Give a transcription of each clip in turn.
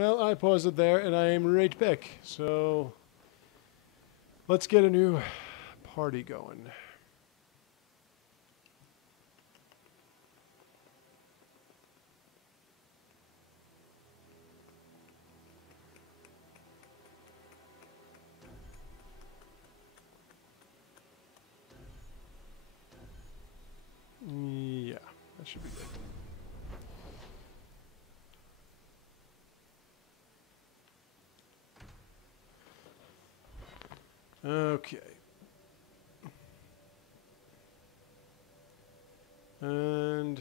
Well, I paused it there, and I am right back. So let's get a new party going. Yeah, that should be good. Okay. And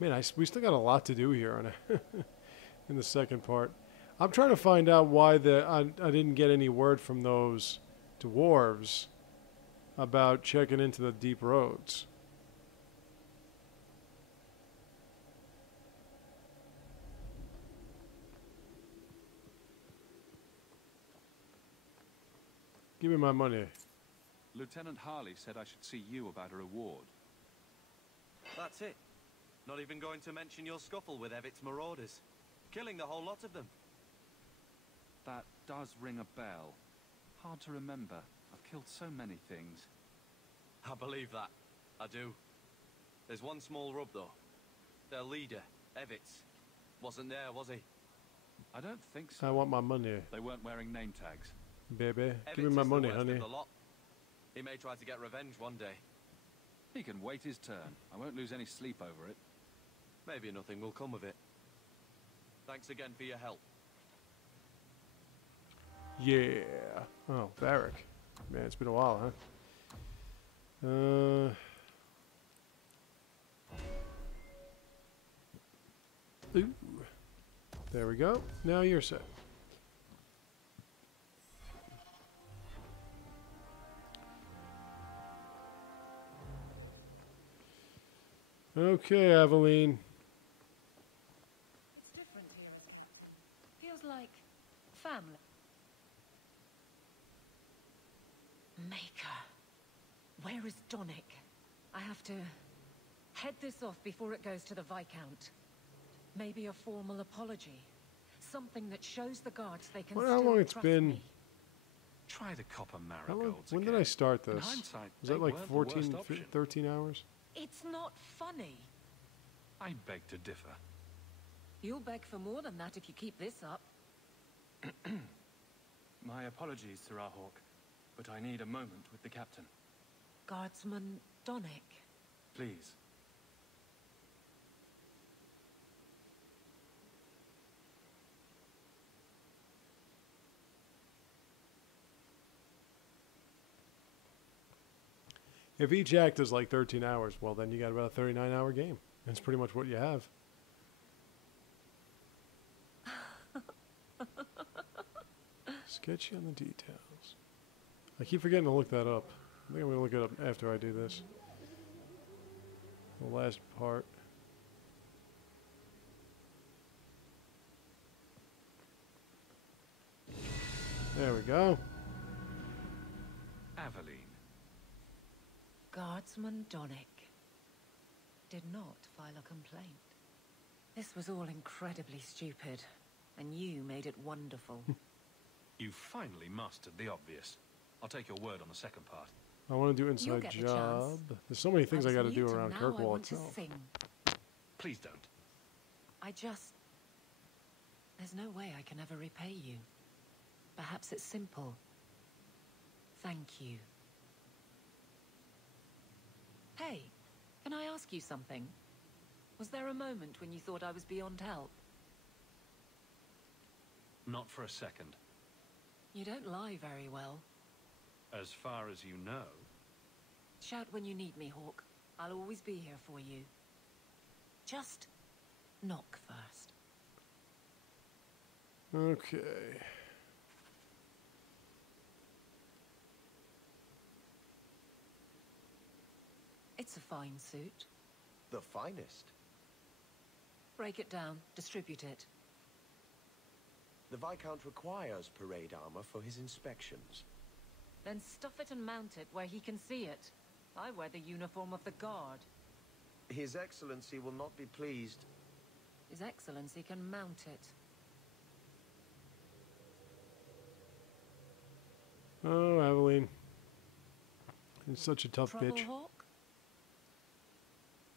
man, we still got a lot to do here on in the second part. I'm trying to find out why I didn't get any word from those dwarves about checking into the deep roads. Give me my money. Lieutenant Harley said I should see you about a reward. That's it. Not even going to mention your scuffle with Evit's marauders. Killing the whole lot of them. That does ring a bell. Hard to remember. I've killed so many things. I believe that. I do. There's one small rub, though. Their leader, Evit's, wasn't there, was he? I don't think so. I want my money. They weren't wearing name tags. Baby, Evit's give me my is money, the worst honey. of the lot. He may try to get revenge one day. He can wait his turn. I won't lose any sleep over it. Maybe nothing will come of it. Thanks again for your help. Yeah. Oh, Barrack. Man, it's been a while, huh? Ooh. There we go. Now you're set. Okay, Aveline. It's different here as a captain. Feels like family. Maker. Where is Donick? I have to head this off before it goes to the Viscount. Maybe a formal apology. Something that shows the guards they can Wonder how still long it's trust been. me. Try the copper How long, marigolds when again. did I start In this? hindsight, Was they that like weren't the 14, worst option. 13 hours? It's not funny. I beg to differ. You'll beg for more than that if you keep this up. My apologies, Sir Hawk, but I need a moment with the captain. Guardsman Donick. Please. If each act is like 13 hours, well, then you got about a 39-hour game. That's pretty much what you have. Sketchy on the details. I keep forgetting to look that up. I think I'm going to look it up after I do this. The last part. There we go. Aveline. Guardsman Donick did not file a complaint. This was all incredibly stupid, and you made it wonderful. You finally mastered the obvious. I'll take your word on the second part. I want to do You'll inside get the job. chance. There's so many things I got to do was around mute, and now I Kirkwall want to itself. sing. Please don't. There's no way I can ever repay you. Perhaps it's simple. Thank you. Hey, can I ask you something? Was there a moment when you thought I was beyond help? Not for a second. You don't lie very well. As far as you know. Shout when you need me, Hawk. I'll always be here for you. Just knock first. Okay. It's a fine suit. The finest. Break it down, distribute it. The Viscount requires parade armor for his inspections. Then stuff it and mount it where he can see it. I wear the uniform of the guard. His Excellency will not be pleased. His Excellency can mount it. Oh, Aveline. You're such a tough Trouble, bitch. Hawk?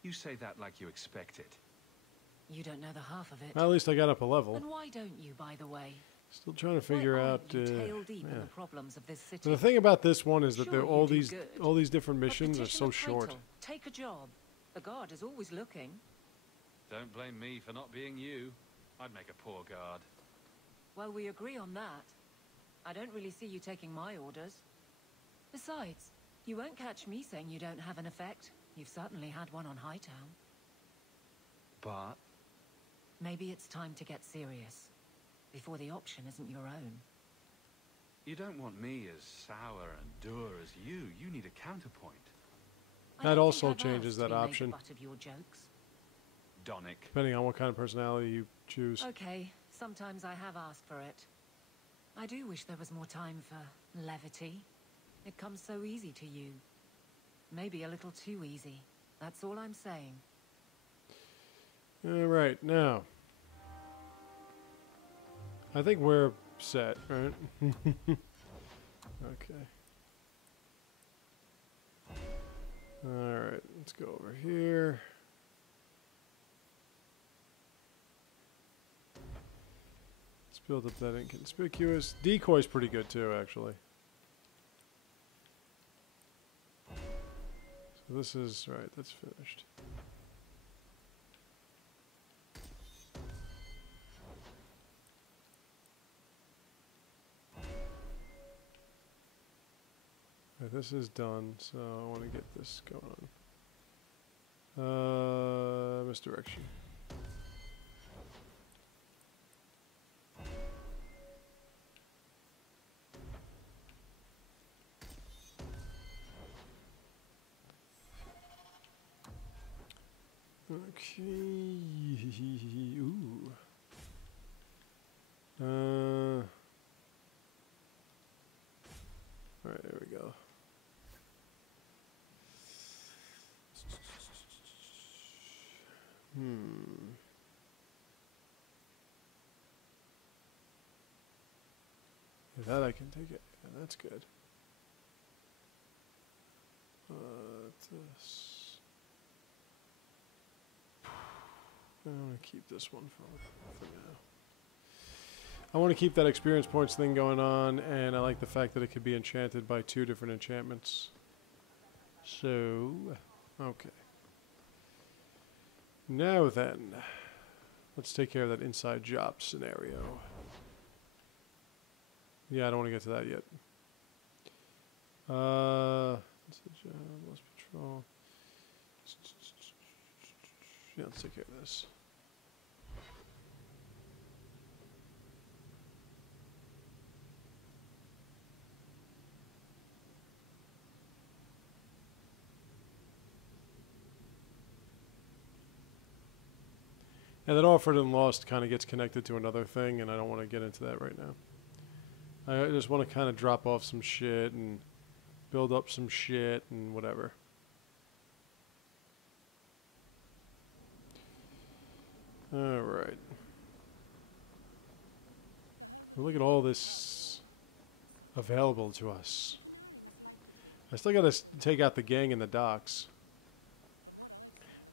You say that like you expect it. You don't know the half of it. At least I got up a level. And why don't you, by the way? Still trying to figure Why out. aren't you tail deep in yeah. the problems of this city? And the thing about this one is that Sure, they're you all do these good. different A missions are petition so of short. title. Take a job. The guard is always looking. Don't blame me for not being you. I'd make a poor guard. Well, we agree on that. I don't really see you taking my orders. Besides, you won't catch me saying you don't have an effect. You've certainly had one on Hightown. But Maybe it's time to get serious, before the option isn't your own. you don't want me as sour and dour as you. You need a counterpoint. I That don't think also I've changes asked that to be made the option. butt of your jokes. Donick. Depending on what kind of personality you choose. Okay, sometimes I have asked for it. I do wish there was more time for levity. It comes so easy to you. Maybe a little too easy. That's all I'm saying. All right, now. I think we're set, right? Okay. All right, let's go over here. Let's build up that inconspicuous. Decoy's pretty good too, actually. So this is, right, that's finished. Right, this is done, so I want to get this going on. Misdirection. Okay. Ooh. All right, there we go. Yeah, that I can take it. Yeah, that's good. This. I want to keep this one for now. I want to keep that experience points thing going on, and I like the fact that it could be enchanted by 2 different enchantments. So, okay. Now then, let's take care of that inside job scenario. Yeah, I don't want to get to that yet. Inside job, lost patrol. Yeah, let's take care of this. And that offered and lost kind of gets connected to another thing, and I don't want to get into that right now. I just want to kind of drop off some shit and build up some shit and whatever. All right. Well, look at all this available to us. I still got to take out the gang in the docks.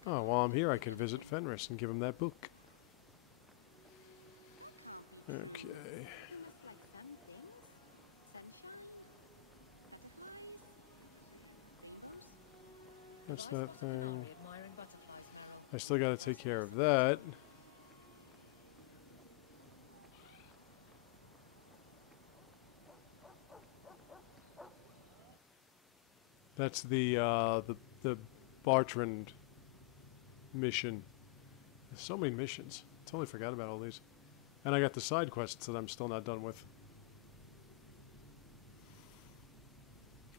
Oh, while I'm here, I can visit Fenris and give him that book. Okay. That's that thing. I still got to take care of that. That's the Bartrand mission. There's so many missions. Totally forgot about all these. And I got the side quests that I'm still not done with.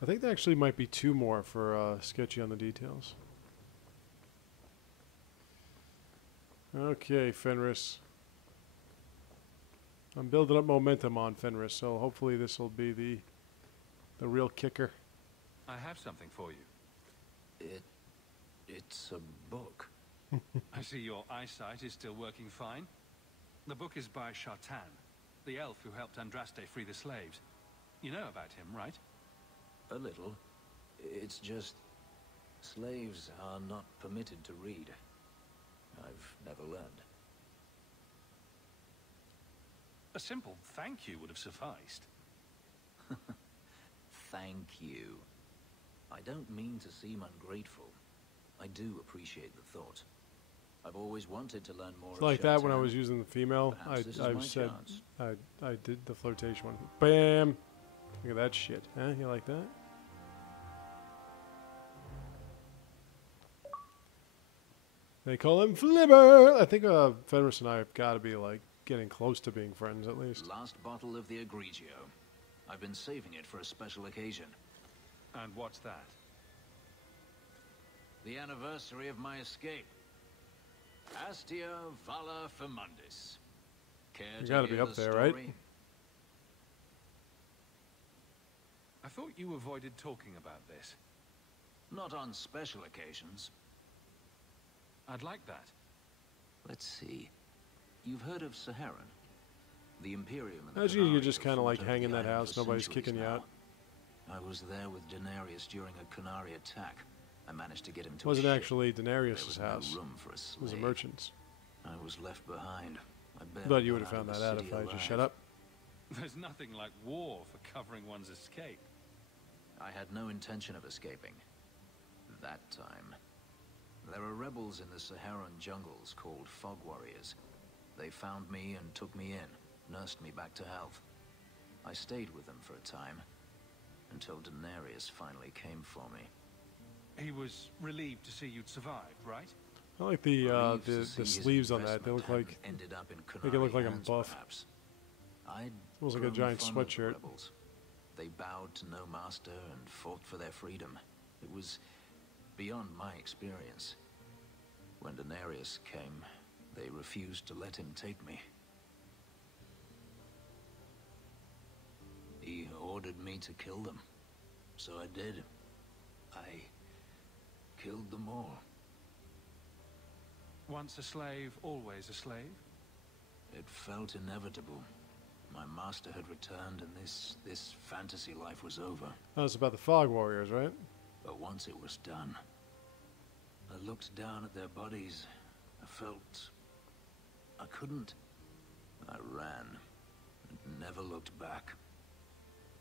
I think there actually might be 2 more for Sketchy on the Details. Okay, Fenris. I'm building up momentum on Fenris, so hopefully this will be the real kicker. I have something for you. It's a book. I see your eyesight is still working fine. The book is by Shartan, the elf who helped Andraste free the slaves. You know about him, right? A little. It's just... slaves are not permitted to read. I've never learned. A simple thank you would have sufficed. Thank you. I don't mean to seem ungrateful. I do appreciate the thought. I've always wanted to learn more. It's like that when I was using the female. I said I did the flirtation one. Bam! Look at that shit, huh? You like that? They call him Flibber. I think Fenris and I have got to be like getting close to being friends at least. Last bottle of the Egregio. I've been saving it for a special occasion. And what's that? The anniversary of my escape. Astia Vala Firmundis. Care You to got to be hear up the there, story? right? I thought you avoided talking about this. Not on special occasions. I'd like that. Let's see. You've heard of Saharan? The Imperium and the Imagine you're Qunari just have kind of fought like over hanging the that island house. for Nobody's centuries kicking you now. out. I was there with Daenerys during a Qunari attack. I managed to get him to It wasn't a ship. actually There Daenerys' was house. no room for a It was a slave. merchant's. I was left behind. I I barely thought you got would have out found of that the out city if I just alive. shut up. There's nothing like war for covering one's escape. I had no intention of escaping. That time. There are rebels in the Saharan jungles called Fog Warriors. They found me and took me in, nursed me back to health. I stayed with them for a time, until Daenerys finally came for me. He was relieved to see you'd survived, right? Oh, I like the Relieved to see the his sleeves on that. They investment look like hadn't ended up in make it look Qunari like I'm hands, buff. perhaps. I'd Looks like a grown giant fond of the sweatshirt. rebels. They bowed to no master and fought for their freedom. It was beyond my experience. When Daenerys came, they refused to let him take me. He ordered me to kill them. So I did. I killed them all. Once a slave, always a slave? It felt inevitable. My master had returned and this fantasy life was over. Oh, it's about the Fog Warriors, right? But once it was done, I looked down at their bodies. I felt... I couldn't. I ran and never looked back.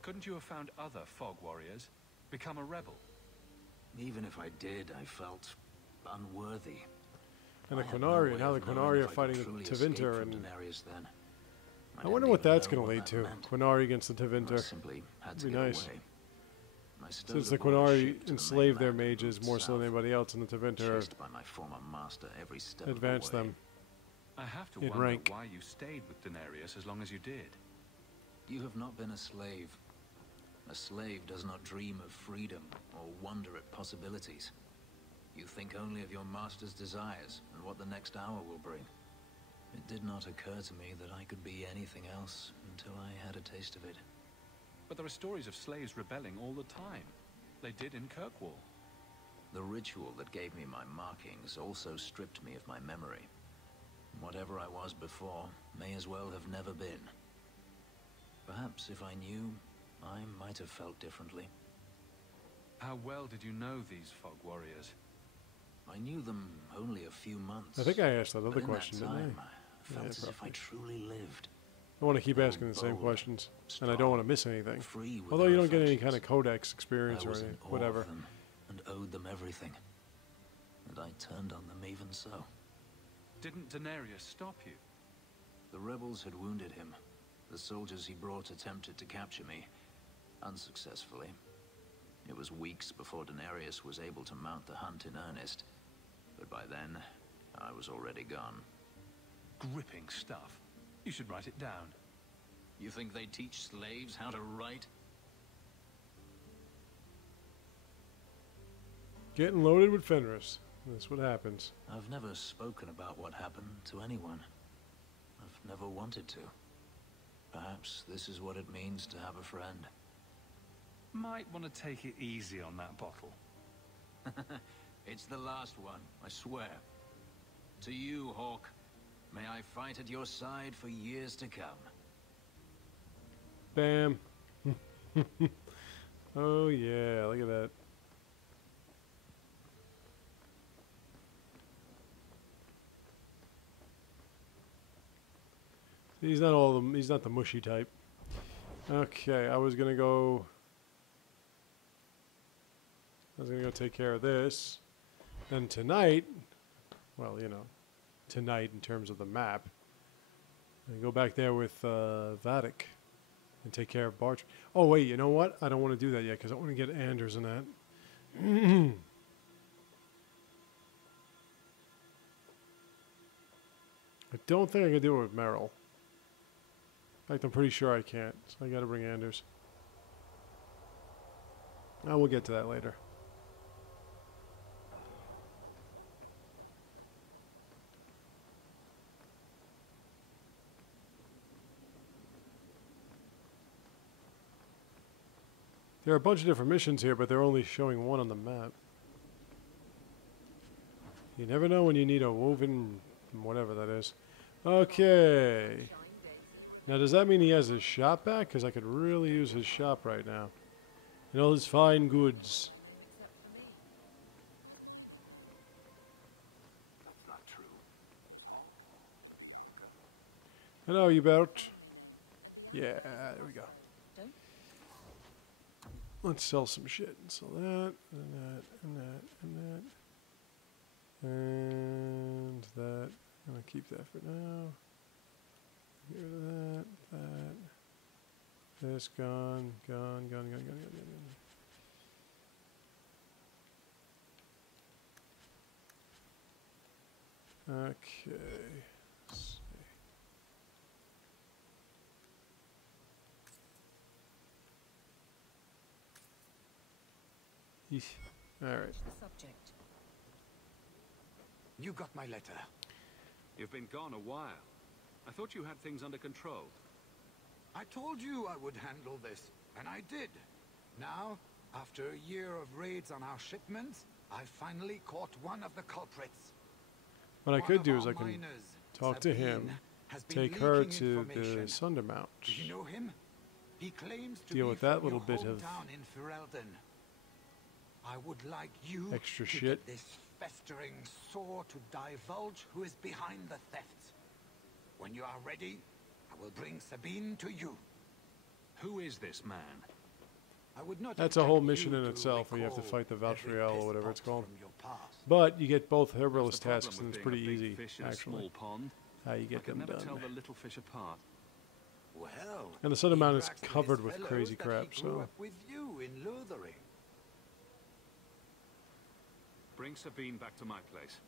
Couldn't you have found other Fog Warriors? Become a rebel? Even if I did, I felt unworthy. And the I had no Qunari, way and how the of knowing Qunari if are I fighting could the truly escape Tevinter, from and Daenerys then. I wonder didn't what even that's know going to what lead that to. meant. Qunari against the I Tevinter. simply had to Be get nice. away. I stowed Since the aboard a Qunari ship to the enslaved their mainland and mages moved more so than south, anybody else, and the Tevinter chased by my former master every step advanced of the way. them. I have to In wonder rank. why you stayed with Daenerys as long as you did. You have not been a slave. A slave does not dream of freedom or wonder at possibilities. You think only of your master's desires and what the next hour will bring. It did not occur to me that I could be anything else until I had a taste of it. But there are stories of slaves rebelling all the time. They did in Kirkwall. The ritual that gave me my markings also stripped me of my memory. Whatever I was before may as well have never been. Perhaps if I knew, I might have felt differently. How well did you know these Fog Warriors? I knew them only a few months. I think I asked that but other in question, that didn't time, I? I felt Yeah, as if I probably. truly lived. I want to keep They were asking the same bold, questions, and I strong, don't want to miss anything. free with Although their you don't get any affections. kind of codex experience I or was anything, in awe whatever. of them and owed them everything. And I turned on them even so. Didn't Daenerys stop you? The rebels had wounded him. The soldiers he brought attempted to capture me, unsuccessfully. It was weeks before Daenerys was able to mount the hunt in earnest. But by then, I was already gone. Gripping stuff. You should write it down. You think they teach slaves how to write? Getting loaded with Fenris. That's what happens. I've never spoken about what happened to anyone. I've never wanted to. Perhaps this is what it means to have a friend. Might want to take it easy on that bottle. It's the last one, I swear. To you, Hawk. May I fight at your side for years to come. Bam. Oh yeah, look at that. He's not all the, he's not the mushy type. Okay, I was gonna go take care of this. Then tonight, well, you know, tonight in terms of the map, I go back there with Vatic and take care of Barch. Oh wait, you know what? I don't want to do that yet because I want to get Anders in that. I don't think I can do it with Merrill. In fact, I'm pretty sure I can't, so I gotta bring Anders. I will get to that later. There are a bunch of different missions here, but they're only showing one on the map. You never know when you need a woven, whatever that is. Okay. Now, does that mean he has his shop back? Because I could really use his shop right now. And all his fine goods. That's not true. Hello, Hubert. Yeah, there we go. Let's sell some shit. Sell that, and that, and that, and that. And that. I'm going to keep that for now. Get rid of that, that. This gone, gone, gone, gone, gone, gone, gone. Okay. Let's see. All right. Subject. You got my letter. You've been gone a while. I thought you had things under control. I told you I would handle this, and I did. Now, after a year of raids on our shipments, I finally caught one of the culprits. What I could do is I can talk to him, take her to the Sundermount. Do you know him? He claims to Deal be with that from little your bit of hometown in Ferelden. I would like you extra to shit. get this festering sore to divulge who is behind the thefts. When you are ready, I will bring Sabine to you. Who is this man? I would not That's a whole expect mission you in to itself where you have to recall fight the every Valtriel or piss whatever it's pot called. from your past. But you get both What's Herbalist the problem tasks and with it's being pretty a big easy, fish in a actually, small pond? how you I get can them never done. tell the little fish apart. Well, And the he Sundermount is brags to his covered with fellows crazy that crap, he grew so... up with you in Lothering. Bring Sabine back to my place.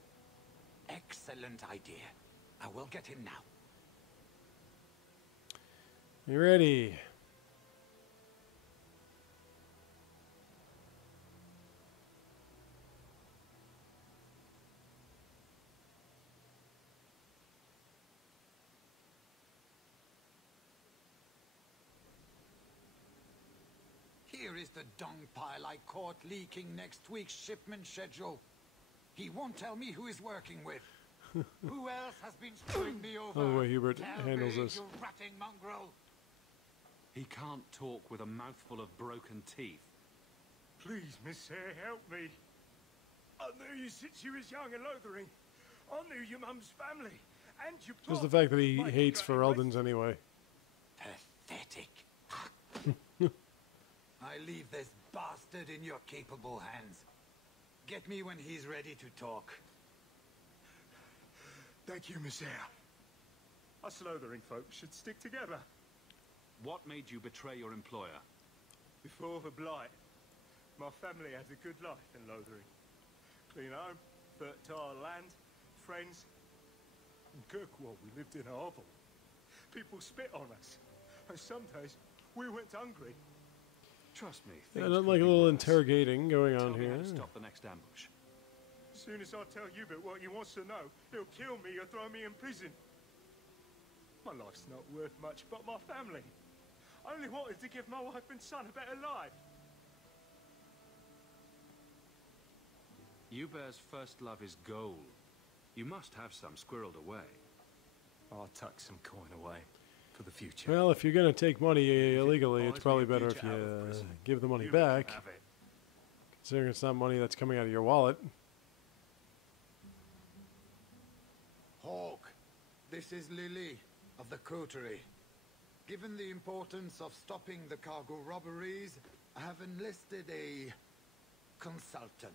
Excellent idea. I will get him now. You ready? Here is the dung pile I caught leaking next week's shipment schedule. He won't tell me who he's working with. Who else has been screwing me over? Oh, the way Hubert Tell handles me, this. you ratting mongrel. He can't talk with a mouthful of broken teeth. Please, Miss Sayre, help me. I knew you since you was young in Lothering. I knew your mum's family. And your Just the fact that he hates Fereldans anyway. Pathetic. I leave this bastard in your capable hands. Get me when he's ready to talk. Thank you, Miss Sayre. Us Lothering folk should stick together. What made you betray your employer? Before the Blight, my family had a good life in Lothering. Clean home, fertile land, friends. In Kirkwall, we lived in a hovel. People spit on us. And some days, we went hungry. Trust me. Yeah, things not could like a be little worse. interrogating going Tell on me here. how to stop the next ambush. As soon as I tell Hubert what he wants to know, he'll kill me or throw me in prison. My life's not worth much, but my family. I only wanted to give my wife and son a better life. Hubert's first love is gold. You must have some squirreled away. I'll tuck some coin away. for the future. Well, if you're going to take money If it illegally, it's buys me probably a better if future you out of prison, give the money you let back, them have it. considering it's not money that's coming out of your wallet. Hawk, this is Lily of the Coterie. Given the importance of stopping the cargo robberies, I have enlisted a consultant.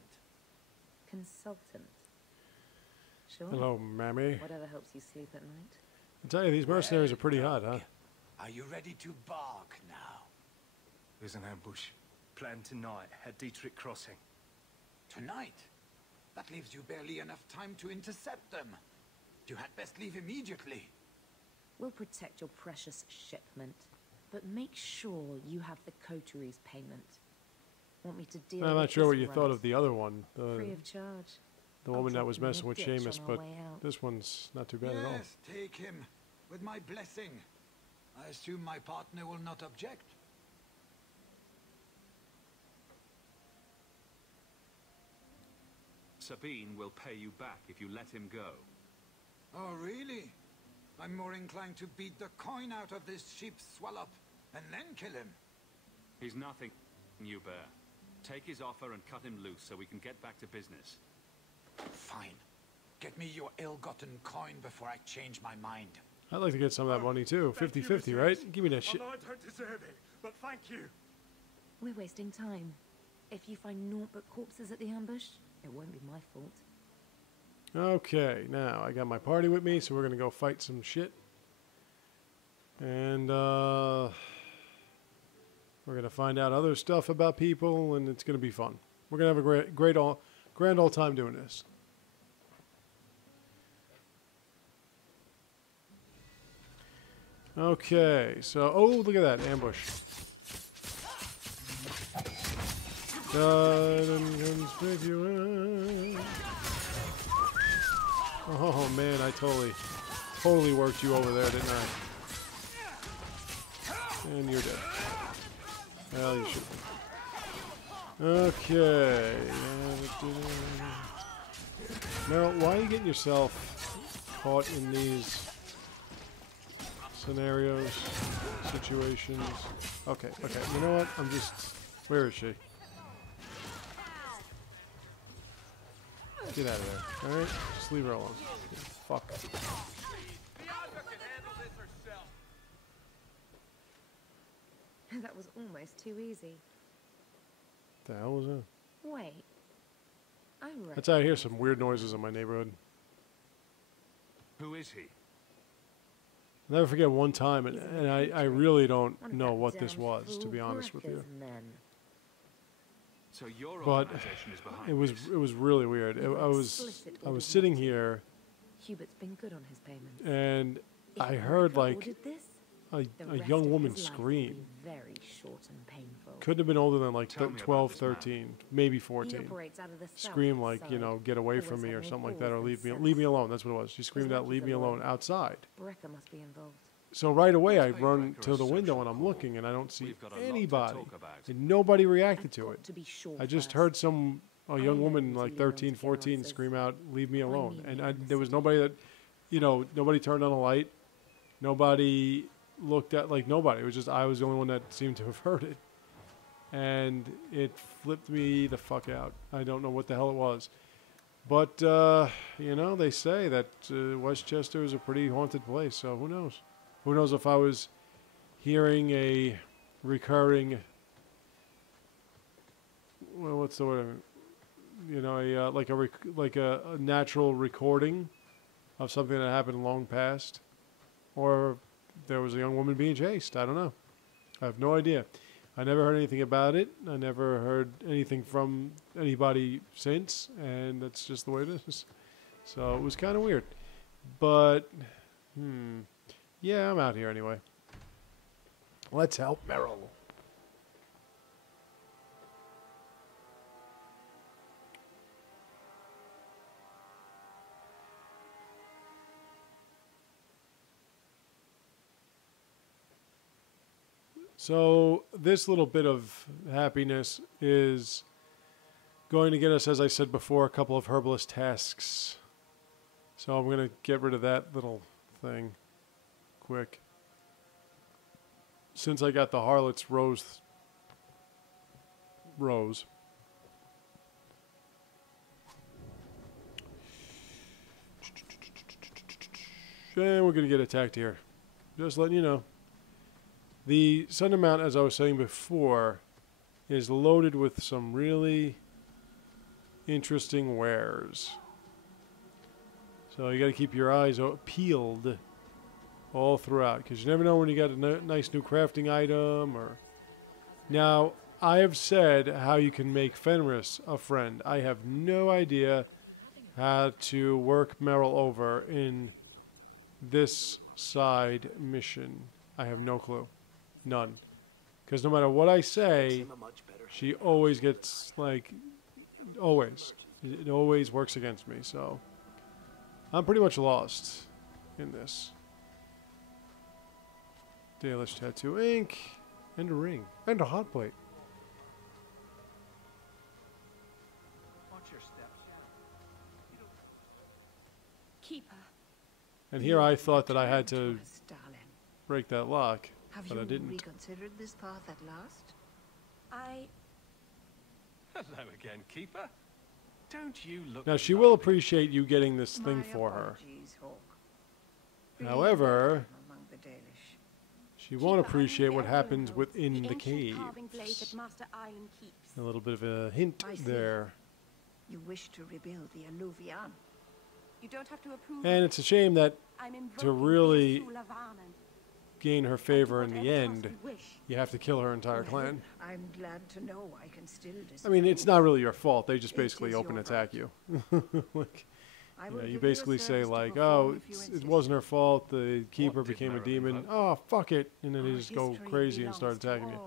Consultant. Sure. Hello, mammy. Whatever helps you sleep at night. I tell you, these mercenaries are pretty hot, huh? Are you ready to bark now? There's an ambush planned tonight at Dietrich Crossing. Tonight? That leaves you barely enough time to intercept them. You had best leave immediately. We'll protect your precious shipment, but make sure you have the coterie's payment. Want me to deal I'm with not sure what this you right? thought of the other one, Free of charge. the I'll woman that drop was him in a messing with ditch Seamus, on our but way out. this one's not too bad at all. Yes, take him. With my blessing. I assume my partner will not object. Sabine will pay you back if you let him go. Oh, really? I'm more inclined to beat the coin out of this sheep swallow and then kill him. He's nothing, you bear. Take his offer and cut him loose so we can get back to business. Fine. Get me your ill-gotten coin before I change my mind. I'd like to get some of that money too. Thank you, 50-50, Monsieur. right? Give me that shit. I know I don't deserve it, but thank you. We're wasting time. If you find naught but corpses at the ambush, it won't be my fault. Okay, now I got my party with me, so we're gonna go fight some shit. And we're gonna find out other stuff about people, and it's gonna be fun. We're gonna have a grand old time doing this. Okay, so look at that ambush. Oh man, I totally worked you over there, didn't I? And you're dead. Well, you should be. Okay. Merrill, why are you getting yourself caught in these scenarios, situations? Okay, you know what? Where is she? Get out of there, alright? Just leave her alone. Fuck. That was almost too easy. What the hell was that? Wait. That's how I hear some weird noises in my neighborhood. Who is he? I'll never forget one time, and I really don't know what this was, to be honest with you. So your But organization is behind it was really weird. I was sitting here, Hubert's been good on his payments. and If I America heard like ordered this, a the rest young of woman his life will scream. be very short and painful. Couldn't have been older than like Tell me about 12, this man. 13, maybe He 14. operates out of the Scream south like, you side. know, get away from Always me had or no something like that, or balls leave and me sense. alone. That's what it was. She screamed out, lucky "Leave the me alone!" lawyer. outside. Brecker must be involved. So right away, I Let's make run Brecker to a the window and social I'm call. looking, and I don't see We've got a lot to anybody, talk about. and nobody reacted I've to got it. to be sure I just first. heard a young know woman who's like leading on 13, to get 14 answers. scream out, "Leave me I alone!" need And men in the there was city. nobody that, nobody turned on a light. Nobody looked at, nobody. It was just I was the only one that seemed to have heard it. And it flipped me the fuck out. I don't know what the hell it was. But, they say that Westchester is a pretty haunted place, so who knows? Who knows if I was hearing a recurring, well, what's the word? Like a natural recording of something that happened long past, or there was a young woman being chased. I don't know. I have no idea. I never heard anything about it. I never heard anything from anybody since, and that's just the way it is. So it was kind of weird. But, yeah, I'm out here anyway. Let's help Merrill. So this little bit of happiness is going to get us, as I said before, a couple of herbalist tasks. So I'm going to get rid of that little thing quick. since I got the Harlot's Rose. And we're going to get attacked here. Just letting you know. The Sun Mount, as I was saying before, is loaded with some really interesting wares. So you got to keep your eyes peeled all throughout, because you never know when you got a nice new crafting item. Or now, I have said how you can make Fenris a friend. I have no idea how to work Merrill over in this side mission. I have no clue. None. Because no matter what I say, she always gets, like, always. It always works against me, so I'm pretty much lost in this. Dalish tattoo ink, and a ring, and a hot plate. Watch your steps. Keeper. And here I thought that I had to break that lock, but I didn't. Reconsidered this path at last? Hello again, Keeper. Don't you look... Now, she will appreciate you getting this thing for her. However, she won't appreciate what happens within the caves. A little bit of a hint there. You wish to rebuild the Alluvion. You don't have to approve. And it's a shame that to really gain her favor in the end, you have to kill her entire clan. I'm glad to know I can still I mean, it's not really your fault. They just basically open attack you. Like, you know, you basically say like, oh, it wasn't her fault. The keeper became a demon. Oh, fuck it. And then they just go crazy and start attacking you.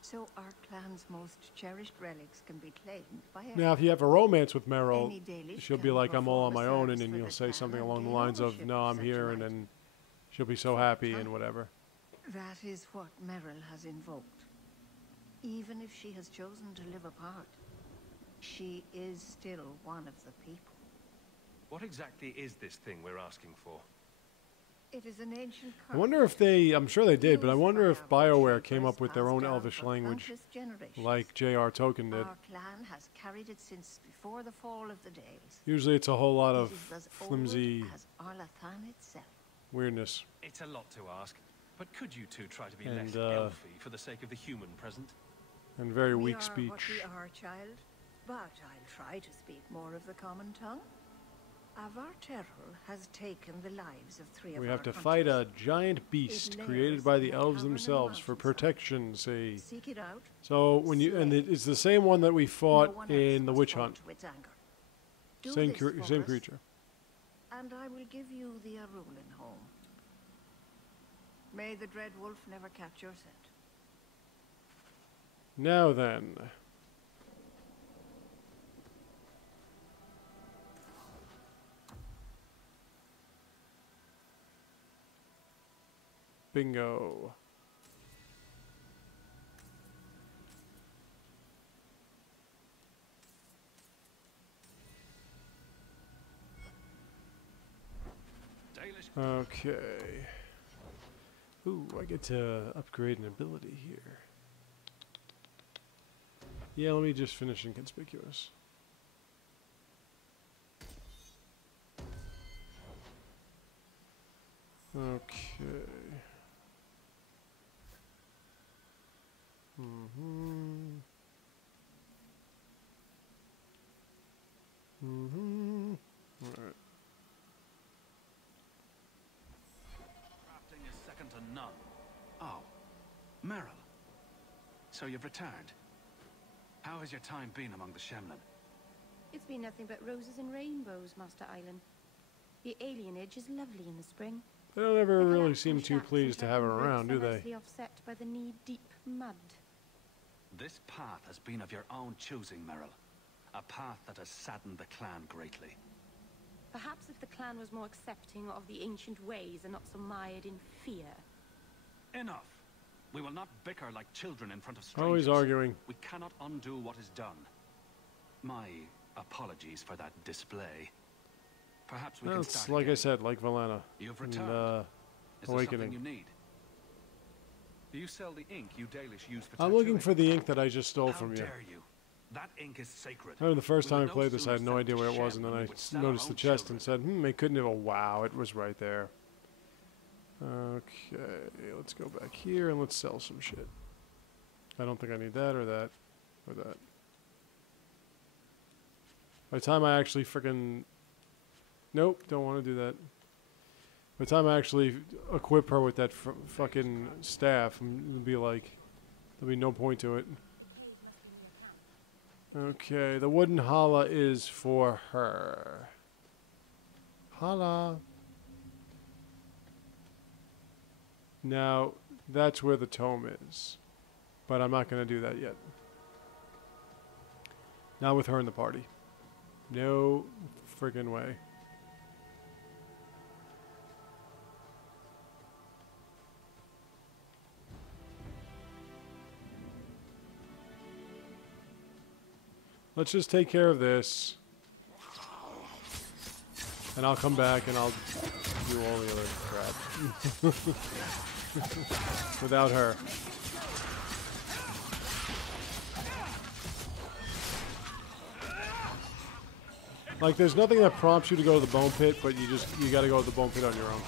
So our clan's most cherished relics can be claimed by now, if you have a romance with Merrill, she'll be like, I'm all on my own, and then you'll say something along the lines of, no, I'm here, and then she'll be so happy and whatever. That is what Merrill has invoked. Even if she has chosen to live apart, she is still one of the people. What exactly is this thing we're asking for? It is an ancient I wonder if they, I'm sure they did, but I wonder if BioWare came up with their own Elvish language, like J.R. Tolkien did. Our clan has carried it since before the fall of the Dales. Usually it's a whole lot of flimsy weirdness. It's a lot to ask, but could you two try to be less elfy for the sake of the human present? And very weak What speech. we are, child, but I'll try to speak more of the common tongue. Avar Terrell has taken the lives of three of We our have to hunters. fight a giant beast created by the elves themselves for protection, see. Seek it out. So when you, and it's the same one that we fought in the witch hunt. Same creature. And I will give you the Arulin home. May the dread wolf never catch your scent. Now then. Bingo. Okay. Ooh, I get to upgrade an ability here. Yeah, let me just finish Inconspicuous. Okay. Alright. Crafting is second to none. Oh, Merrill. So you've returned. How has your time been among the Shemlin? It's been nothing but roses and rainbows, Master Island. The alienage is lovely in the spring. They don't ever really seem too pleased to have her around, do they? Nicely offset by the knee-deep mud. This path has been of your own choosing, Merrill. A path that has saddened the clan greatly. Perhaps if the clan was more accepting of the ancient ways and not so mired in fear. Enough. We will not bicker like children in front of strangers. Always arguing. We cannot undo what is done. My apologies for that display. Perhaps we can It's start like again. I said, like Valana. You've in, returned. Is there Awakening. something you need? Do you sell the ink you Dalish use for I'm looking tattooing? for the ink that I just stole How from you. dare you? That ink is sacred. I remember the first We time I would no played this, I sooner had no sell it idea to where it was, Shem and then than I we would sell our noticed the own chest and children. said, it couldn't have. Wow, it was right there. Okay, let's go back here and let's sell some shit. I don't think I need that or that or that. By the time I actually freaking... Nope, don't want to do that. By the time I actually equip her with that fucking staff, it'll be like... There'll be no point to it. Okay, the wooden holla is for her. Holla. Now, that's where the tome is. But I'm not going to do that yet. Not with her in the party. No friggin' way. Let's just take care of this. And I'll come back and I'll do all the other crap. Without her. Like, there's nothing that prompts you to go to the bone pit, but you gotta go to the bone pit on your own.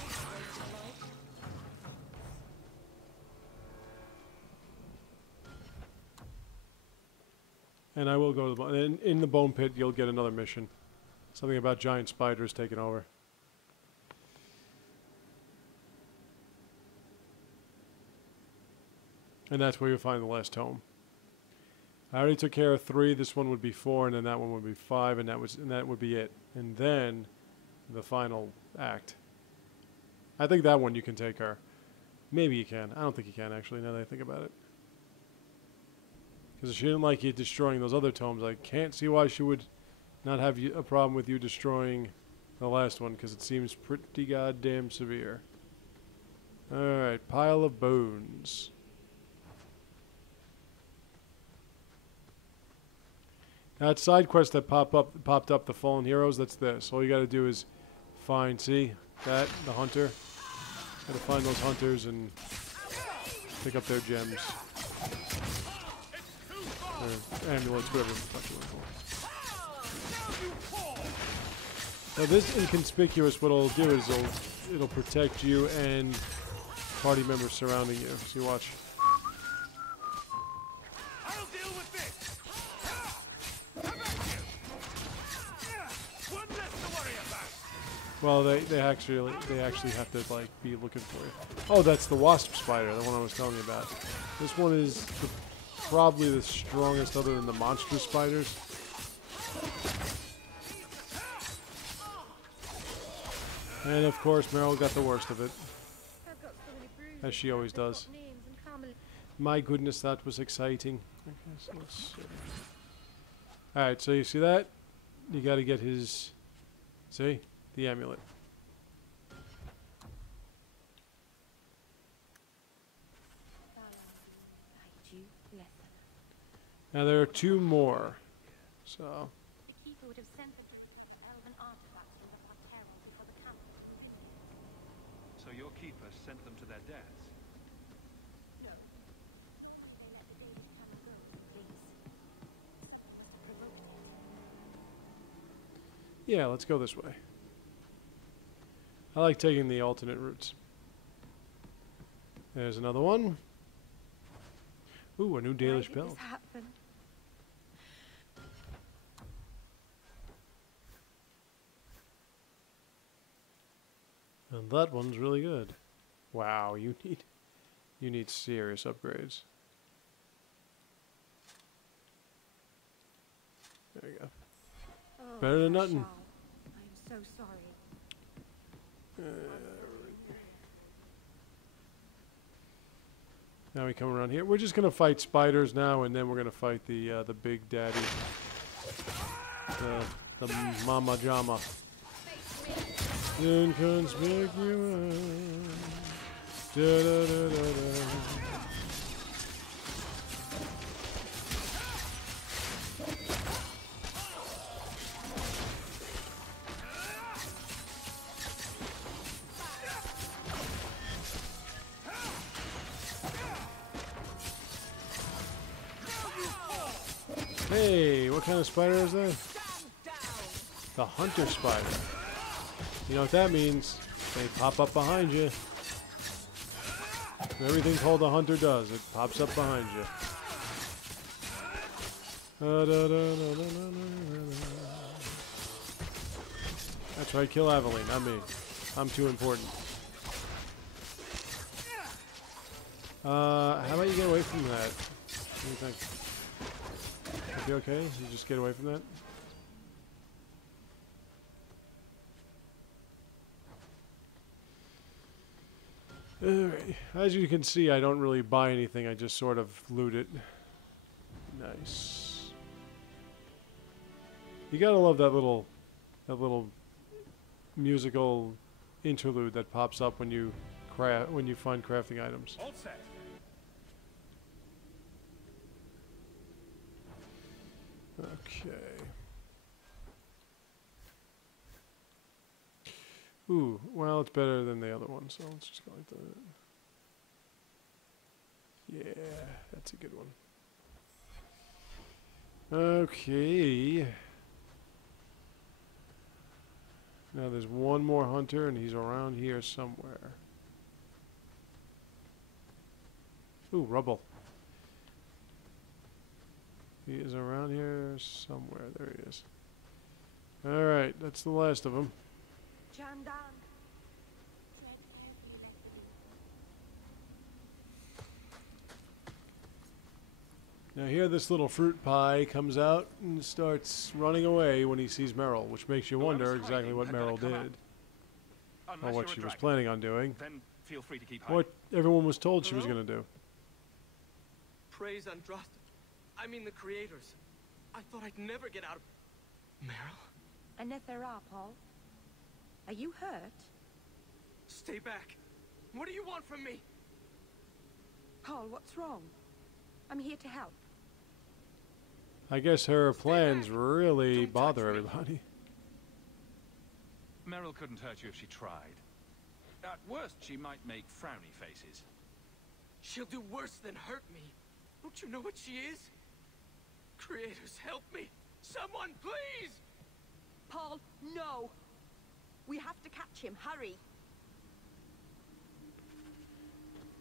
And I will go to the bone. In the bone pit, you'll get another mission. Something about giant spiders taking over. And that's where you'll find the last tome. I already took care of 3. This one would be 4, and then that one would be 5, and that would be it. And then the final act. I think that one you can take her. Maybe you can. I don't think you can, actually, now that I think about it. Because she didn't like you destroying those other tomes. I can't see why she would not have a problem with you destroying the last one, because it seems pretty goddamn severe. Alright, pile of bones. That side quest that popped up, the fallen heroes, that's this. All you gotta do is find, see, that, the hunter. Gotta find those hunters and pick up their gems. Or amulets, whatever the fuck you want to call it. Now this inconspicuous, what it'll do is it'll protect you and party members surrounding you. See, watch. I'll deal with this. How about you? One less to worry about. Well, they actually have to like be looking for you. Oh, that's the wasp spider, the one I was telling you about. This one is probably the strongest, other than the monstrous spiders. And of course, Merrill got the worst of it, as she always does. My goodness, that was exciting. Okay, so let's see. Alright, so you see that? You gotta get his... See? The amulet. Now there are 2 more. So... The keeper would have sent the elven artifacts from the Parterre before the camp. So your keeper sent them to their deaths? No. They let the Dalish camp go, please. Someone must have provoked it. yeah, let's go this way. I like taking the alternate routes. There's another one. Ooh, a new Dalish belt. And that one's really good. Wow, you need serious upgrades. There you go. Oh, Better than nothing. I'm so sorry. Now we come around here. We're just gonna fight spiders now, and then we're gonna fight the big daddy, the mama jama. Inconspicuous. Da, da, da, da, da. Hey, what kind of spider is that? The hunter spider. You know what that means? They pop up behind you. Everything called the hunter does, it pops up behind you. That's right, kill Aveline, not me. I'm too important. How about you get away from that? What do you think? You okay? You just get away from that? Alright. As you can see, I don't really buy anything. I just sort of loot it. Nice. You gotta love that little musical interlude that pops up when you find crafting items. All set. Okay. Ooh, well, it's better than the other one, so let's just go like that. Yeah, that's a good one. Okay. Now there's one more hunter, and he's around here somewhere. Ooh, rubble. He is around here somewhere. There he is. Alright, that's the last of them. Now here this little fruit pie comes out and starts running away when he sees Merrill, which makes you wonder exactly what Merrill did. Or what she was planning on doing. Then feel free to keep hiding. What everyone was told she was going to do. Praise Andraste. I mean the creators. I thought I'd never get out of... Merrill? Anethera, Paul. Are you hurt? Stay back. What do you want from me? Paul, what's wrong? I'm here to help. I guess her plans really bother everybody. Merrill couldn't hurt you if she tried. At worst, she might make frowny faces. She'll do worse than hurt me. Don't you know what she is? Creators, help me! Someone, please! Paul, no! We have to catch him. Hurry!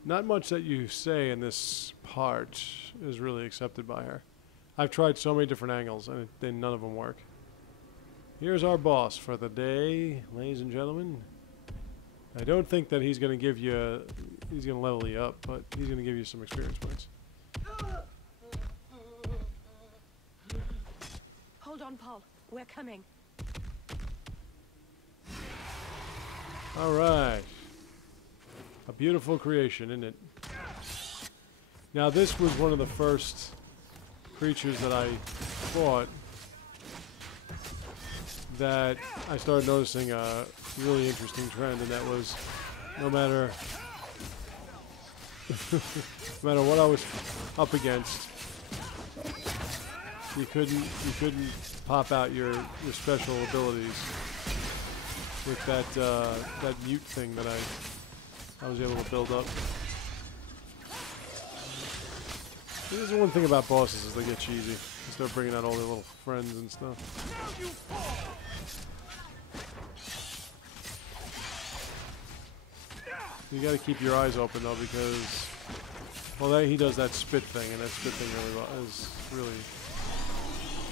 Not much that you say in this part is really accepted by her. I've tried so many different angles, and none of them work. Here's our boss for the day, ladies and gentlemen. I don't think that he's going to give you... he's going to level you up, but he's going to give you some experience points. Hold on, Paul. We're coming. All right. A beautiful creation, isn't it? Now, this was one of the first creatures that I fought that I started noticing a really interesting trend, and that was no matter no matter what I was up against, you couldn't pop out your special abilities with that mute thing that I was able to build up. This is the one thing about bosses is they get cheesy. They start bringing out all their little friends and stuff. You got to keep your eyes open though, because well, he does that spit thing, and that spit thing really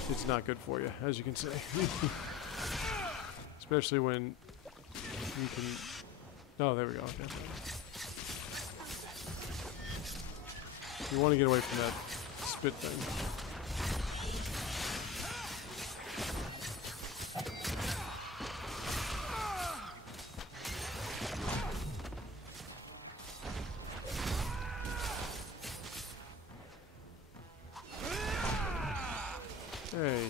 it's not good for you, as you can see. Especially when you can. Oh, there we go. Okay. You want to get away from that spit thing. Hey.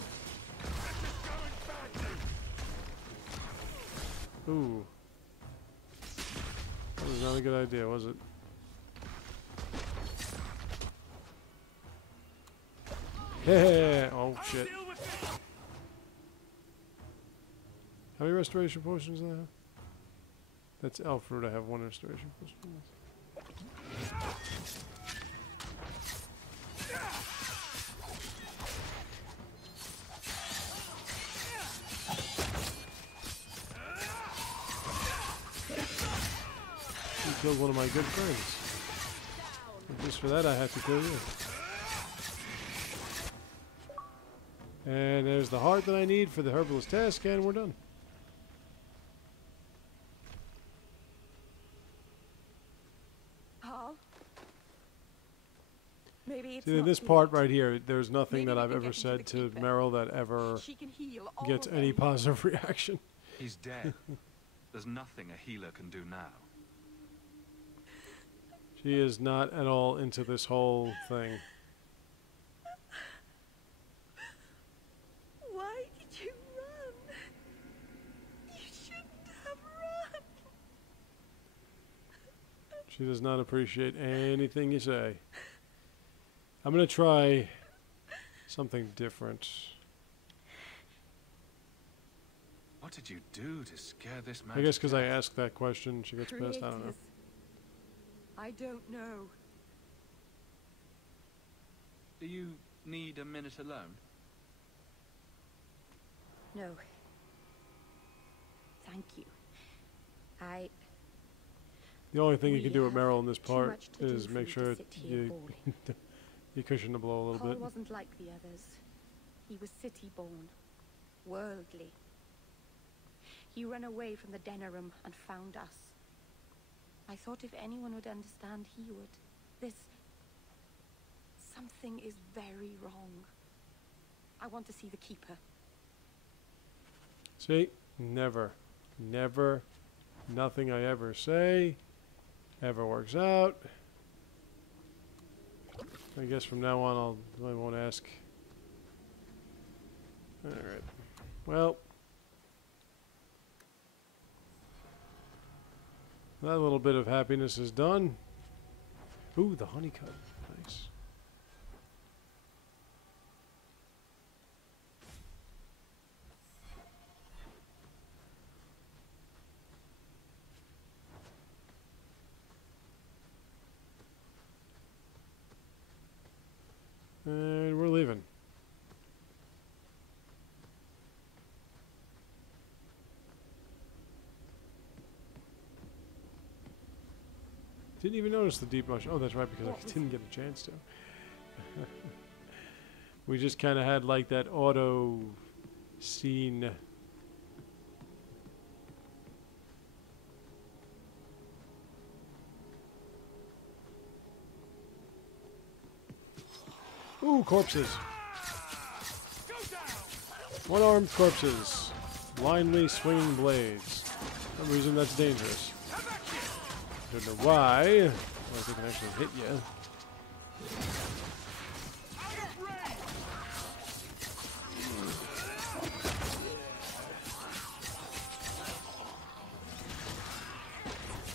Ooh. That was not a good idea, was it? Hey! Oh shit. How many restoration potions do I have? That's elf fruit. I have one restoration potion. killed one of my good friends. And just for that, I had to kill you. And there's the heart that I need for the herbalist task, and we're done. Paul? Maybe it's See, in not this too part late. right here, there's nothing Maybe that we I've can ever get into the said to keeper. Merrill that ever She can heal all gets of any them. positive reaction. He's dead. There's nothing a healer can do now. She is not at all into this whole thing. Why did you run? You shouldn't have run. She does not appreciate anything you say. I'm going to try something different. What did you do to scare this man? I guess to because I death? asked that question, she gets pissed. I don't know. Creators. I don't know. Do you need a minute alone? No. Thank you. The only thing you We can do with have Merrill in this too part much to do is for make me to sure sit here you bawling. you cushion the blow a little Paul bit. wasn't like the others. He was city-born, worldly. He ran away from the Denerim and found us. I thought if anyone would understand, he would. Something is very wrong. I want to see the Keeper. See? Never. Never. Nothing I ever say ever works out. I guess from now on I won't ask. Alright. Well. That little bit of happiness is done. Ooh, the honeycut. Nice. And we're leaving. Didn't even notice the deep rush. Oh, that's right, because I didn't get a chance to. We just kind of had like that auto scene. Ooh, corpses. One-armed corpses. Blindly swinging blades. For some reason that's dangerous. Don't know why. Like they can actually hit you.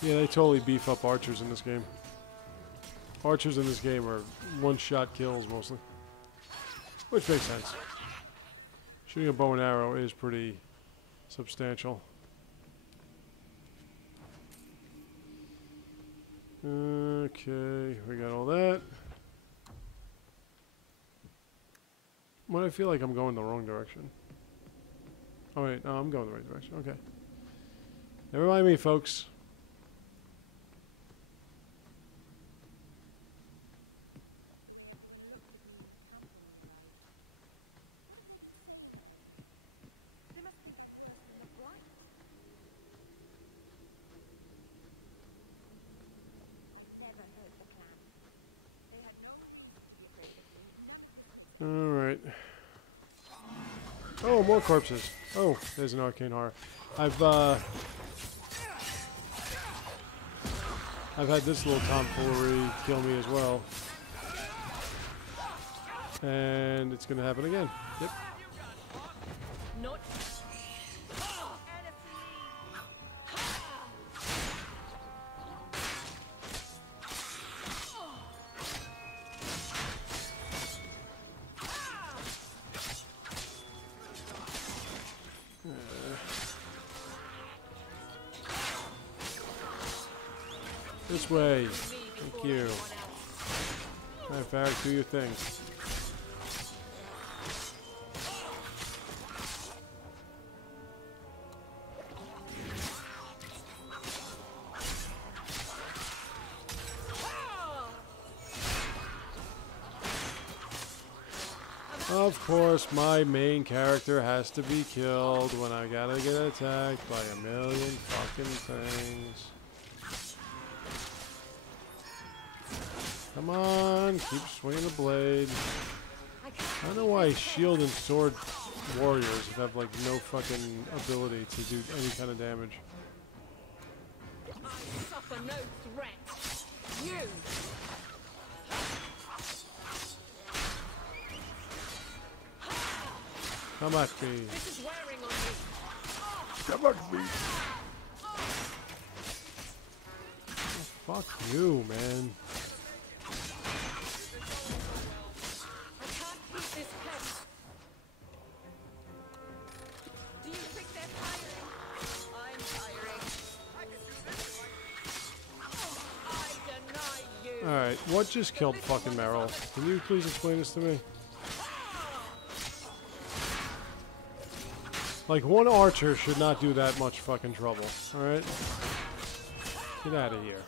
Yeah, they totally beef up archers in this game. Archers in this game are one-shot kills mostly. Which makes sense. Shooting a bow and arrow is pretty substantial. Okay, we got all that. Why do I feel like I'm going the wrong direction? Oh wait, no, I'm going the right direction. Okay. Never mind me, folks. Alright. Oh, more corpses. Oh, there's an arcane horror. I've had this little tomfoolery kill me as well. And it's gonna happen again. Yep. Not This way. Thank you. Alright, Farrick, do your thing. Of course, my main character has to be killed when I gotta get attacked by a million fucking things. Come on, keep swinging the blade. I don't know why shield and sword warriors have like no fucking ability to do any kind of damage. I suffer no threat. You. Come at me. This is wearing on me. Come at me. Oh, fuck you, man. I can't keep this pet. Do you think they're firing? I'm firing. I can do this. I deny you. Alright, what just killed fucking Merrill? Can you please explain this to me? Like, one archer should not do that much fucking trouble, alright? Get out of here.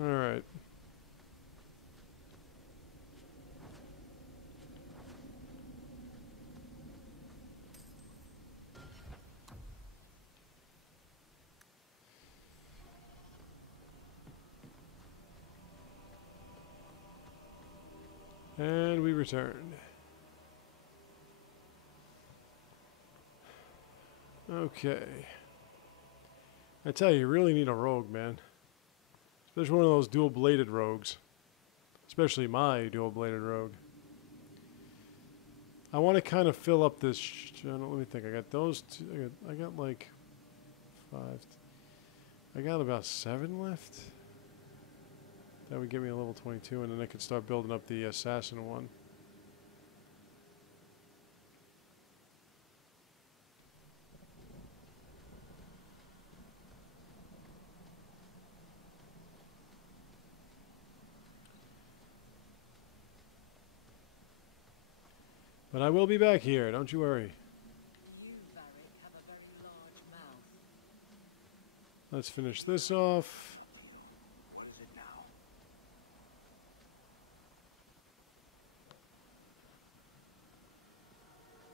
Alright. And we returned. Okay. I tell you, you really need a rogue, man. Especially one of those dual-bladed rogues. Especially my dual-bladed rogue. I want to kind of fill up this channel. Let me think. I got those two. I got like 5. I got about 7 left. That would give me a level 22, and then I could start building up the assassin one. But I will be back here, don't you worry. You, Varric, have a very large mouth. Let's finish this off. What is it now?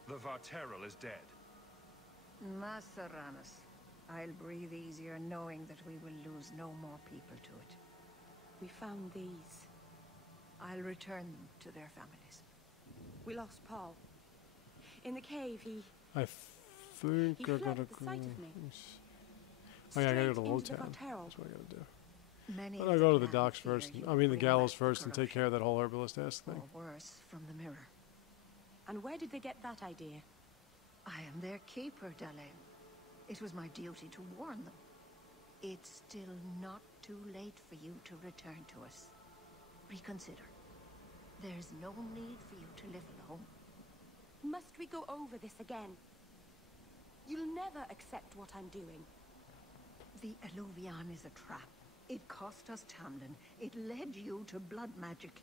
The Varterral is dead. Maseranas. I'll breathe easier knowing that we will lose no more people to it. We found these. I'll return them to their families. We lost Paul. In the cave, I think he I fled gotta at the go. sight of me. Oh yeah, I gotta go to Straight Low into the Town. Varterral. That's what I gotta do. Many But I of go to the clan docks fear first. you I mean the bring gallows back first and take care of that whole herbalist ass thing. or worse, from the mirror. And where did they get that idea? I am their keeper, Dalain. It was my duty to warn them. It's still not too late for you to return to us. Reconsider. There's no need for you to live alone. Must we go over this again? You'll never accept what I'm doing. The Alluvion is a trap. It cost us Tamlin. It led you to blood magic.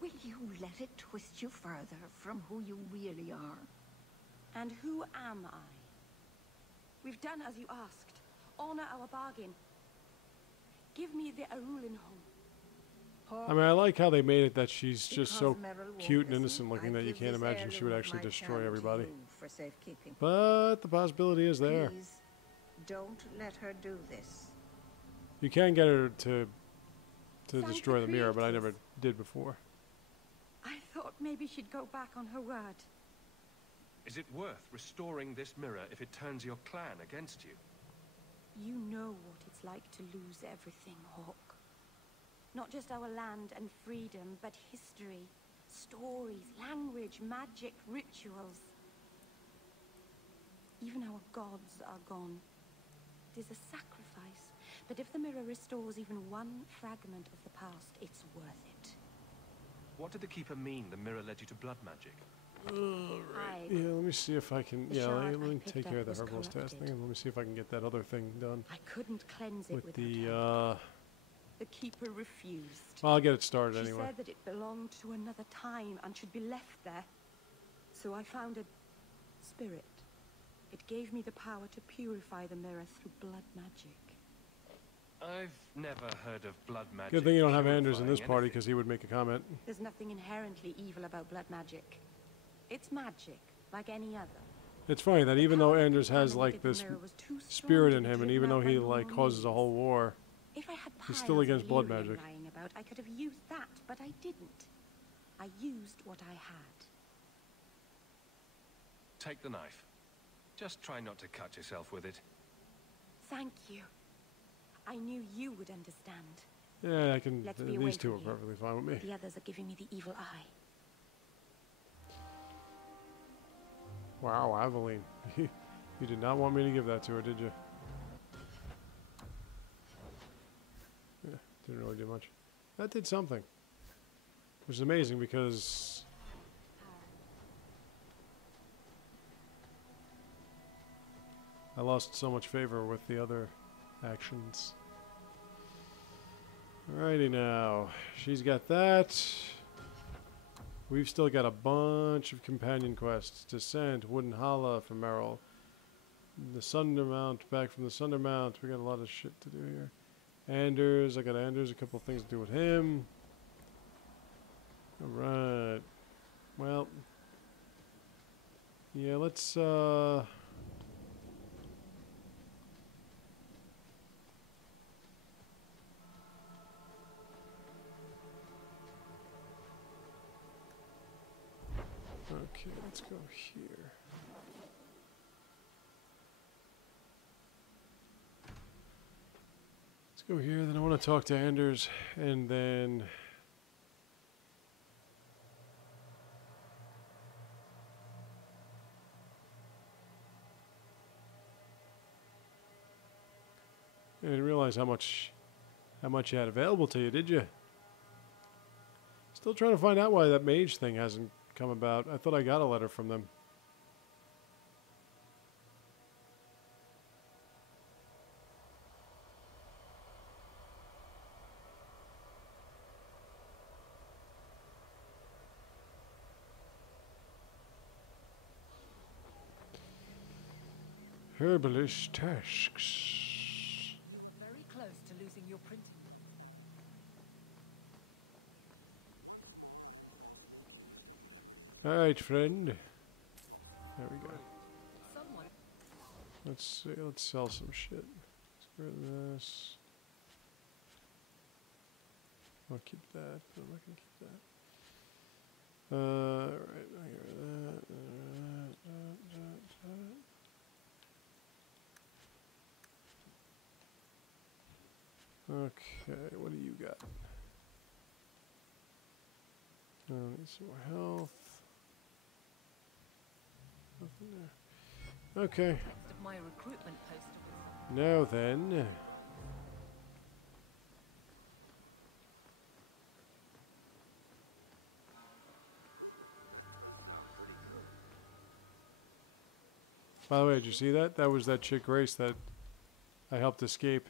Will you let it twist you further from who you really are? And who am I? We've done as you asked. Honor our bargain. Give me the Arulin home. I mean, I like how they made it that she's just so Because Merrill won't cute and listen, innocent looking I that you give can't this imagine she would heirloom actually of my destroy town to everybody. you for safekeeping. But the possibility is there. Please, don't let her do this. You can get her to Thank destroy the the mirror, but I creators. never did before. I thought maybe she'd go back on her word. Is it worth restoring this mirror if it turns your clan against you? You know what it's like to lose everything, Hawk. Not just our land and freedom, but history, stories, language, magic, rituals. Even our gods are gone. It is a sacrifice, but if the mirror restores even one fragment of the past, it's worth it. What did the Keeper mean the mirror led you to blood magic? Hide. Yeah, let me see if I can. The Yeah, shard let I me picked take up care of the was herbalist test corrupted. thing, and let me see if I can get that other thing done I couldn't cleanse it with without the help. The Keeper refused. Well, I'll get it started She anyway. said that it belonged to another time and should be left there. So I found a spirit. It gave me the power to purify the mirror through blood magic. I've never heard of blood magic. Good thing you don't have Anders in purifying this party, anything. because he would make a comment. There's nothing inherently evil about blood magic. It's magic, like any other. It's funny that even though Anders has like this spirit in him, and even though he like causes a whole war, If I had he's still piles against of blood lyrium magic. lying about, I could have used that, but I didn't. I used what I had. Take the knife. Just try not to cut yourself with it. Thank you. I knew you would understand. Yeah, I can. Let's be away These two are from here. perfectly fine with me. The others are giving me the evil eye. Wow, Aveline, you did not want me to give that to her, did you? Yeah, didn't really do much. That did something, which is amazing because I lost so much favor with the other actions. Alrighty now, she's got that. We've still got a bunch of companion quests. Descent, Wooden Holla from Merrill. The Sunder Mount, back from the Sunder Mount. We got a lot of shit to do here. Anders, I got Anders, a couple of things to do with him. Alright. Well. Yeah, let's, okay, let's go here. Let's go here, then I want to talk to Anders, and then... I didn't realize how much you had available to you, did you? Still trying to find out why that mage thing hasn't come about. I thought I got a letter from them. Herbalist tasks. Very close to losing your printing. All right, friend. There we go. Someone. Let's see. Let's sell some shit. Let's get rid of this. I'll keep that, but I'm not gonna keep that. All right. I'll get rid of that. Okay, what do you got? Need some more health. Nothing there. Okay. Next of my recruitment poster was Now then. By the way, did you see that? That was that chick Grace that I helped escape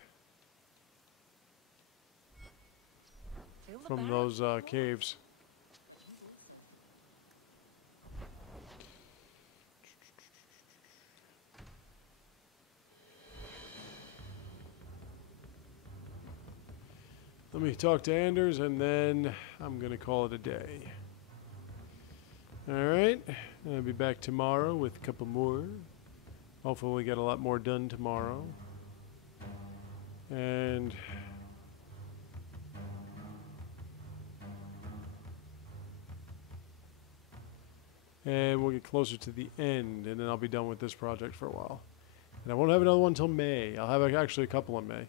from those caves. Let me talk to Anders, and then I'm going to call it a day. Alright, I'll be back tomorrow with a couple more. Hopefully we get a lot more done tomorrow. And we'll get closer to the end, and then I'll be done with this project for a while. And I won't have another one until May. I'll have actually a couple in May.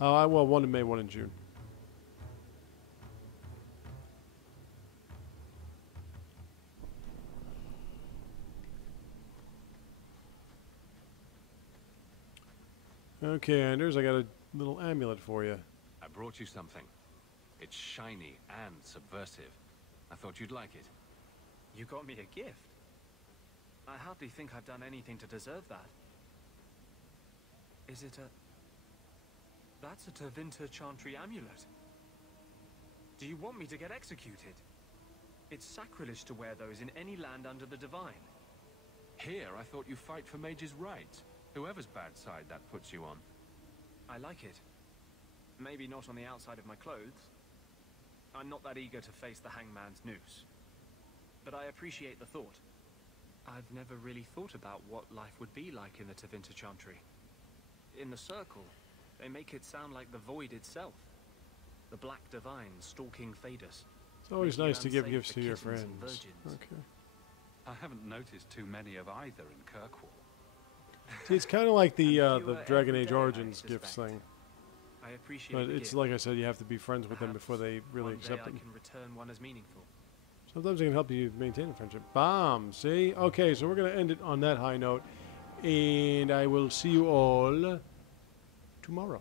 Well, one in May, one in June. Okay, Anders, I got a little amulet for you. I brought you something. It's shiny and subversive. I thought you'd like it. You got me a gift. I hardly think I've done anything to deserve that. Is it a That's a Tevinter Chantry amulet. Do you want me to get executed? It's sacrilege to wear those in any land under the Divine. Here, I thought you fight for mages' rights. Whoever's bad side that puts you on. I like it. Maybe not on the outside of my clothes. I'm not that eager to face the hangman's noose. But I appreciate the thought. I've never really thought about what life would be like in the Tevinter Chantry. In the Circle, they make it sound like the Void itself. The Black Divine stalking Thedas. It's always making it nice to give unsafe gifts for to your kittens and friends. virgins. Okay. I haven't noticed too many of either in Kirkwall. See, it's kind of like the fewer Dragon every Age day, I Origins gifts suspect. thing. I appreciate But the it's gift. like I said, you have to be friends with them Perhaps before they really one accept day them. I can return one as meaningful. Sometimes it can help you maintain a friendship. Bam! See? Okay, so we're going to end it on that high note. And I will see you all tomorrow.